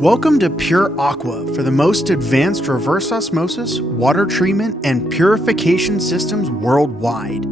Welcome to Pure Aqua for the most advanced reverse osmosis, water treatment, and purification systems worldwide.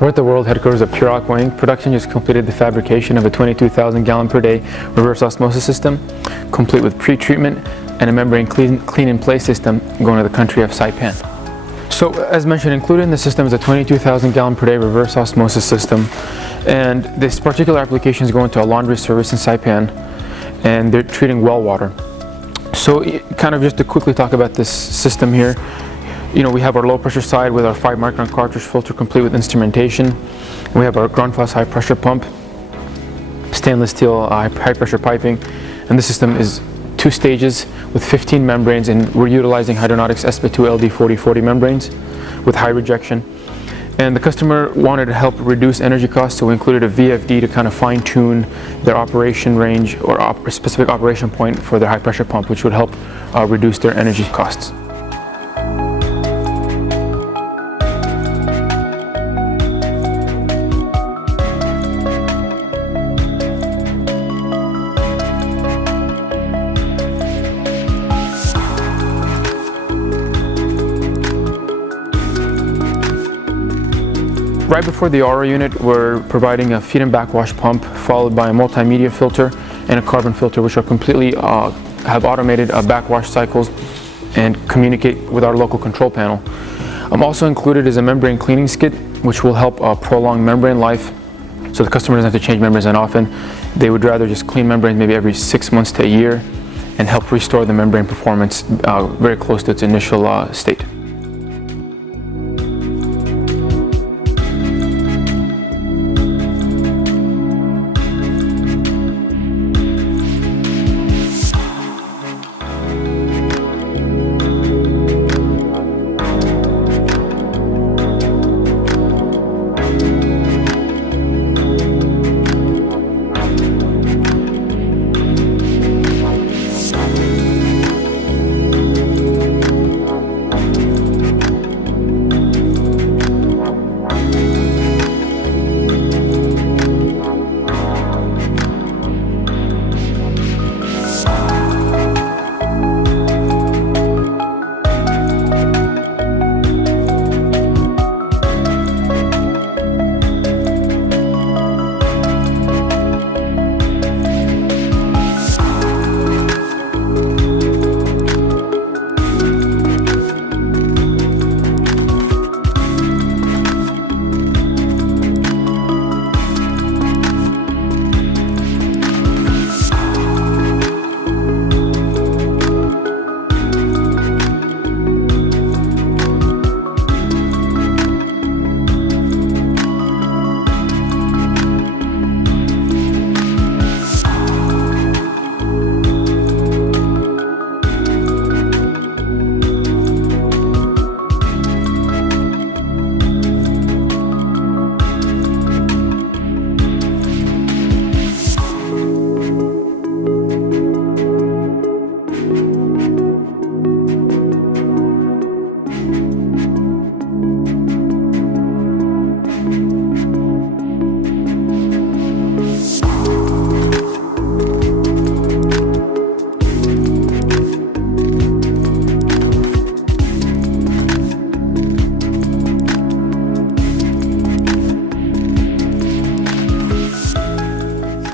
We're at the world headquarters of Pure Aqua Inc. Production just completed the fabrication of a 22,000 gallon per day reverse osmosis system, complete with pre-treatment and a membrane clean in place system going to the country of Saipan. So as mentioned, included in the system is a 22,000 gallon per day reverse osmosis system, and this particular application is going to a laundry service in Saipan, and they're treating well water. So kind of just to quickly talk about this system here, we have our low pressure side with our 5 micron cartridge filter complete with instrumentation. We have our Grundfos high pressure pump, stainless steel high pressure piping, and the system is 2 stages with 15 membranes, and we're utilizing Hydranautics SP2 LD4040 membranes with high rejection. And the customer wanted to help reduce energy costs, so we included a VFD to kind of fine tune their operation range or a specific operation point for their high pressure pump, which would help reduce their energy costs. Right before the RO unit, we're providing a feed and backwash pump followed by a multimedia filter and a carbon filter, which are completely have automated backwash cycles and communicate with our local control panel. Also included is a membrane cleaning skid, which will help prolong membrane life, so the customer doesn't have to change membranes that often. They would rather just clean membranes maybe every 6 months to a year and help restore the membrane performance very close to its initial state.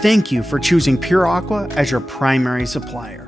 Thank you for choosing Pure Aqua as your primary supplier.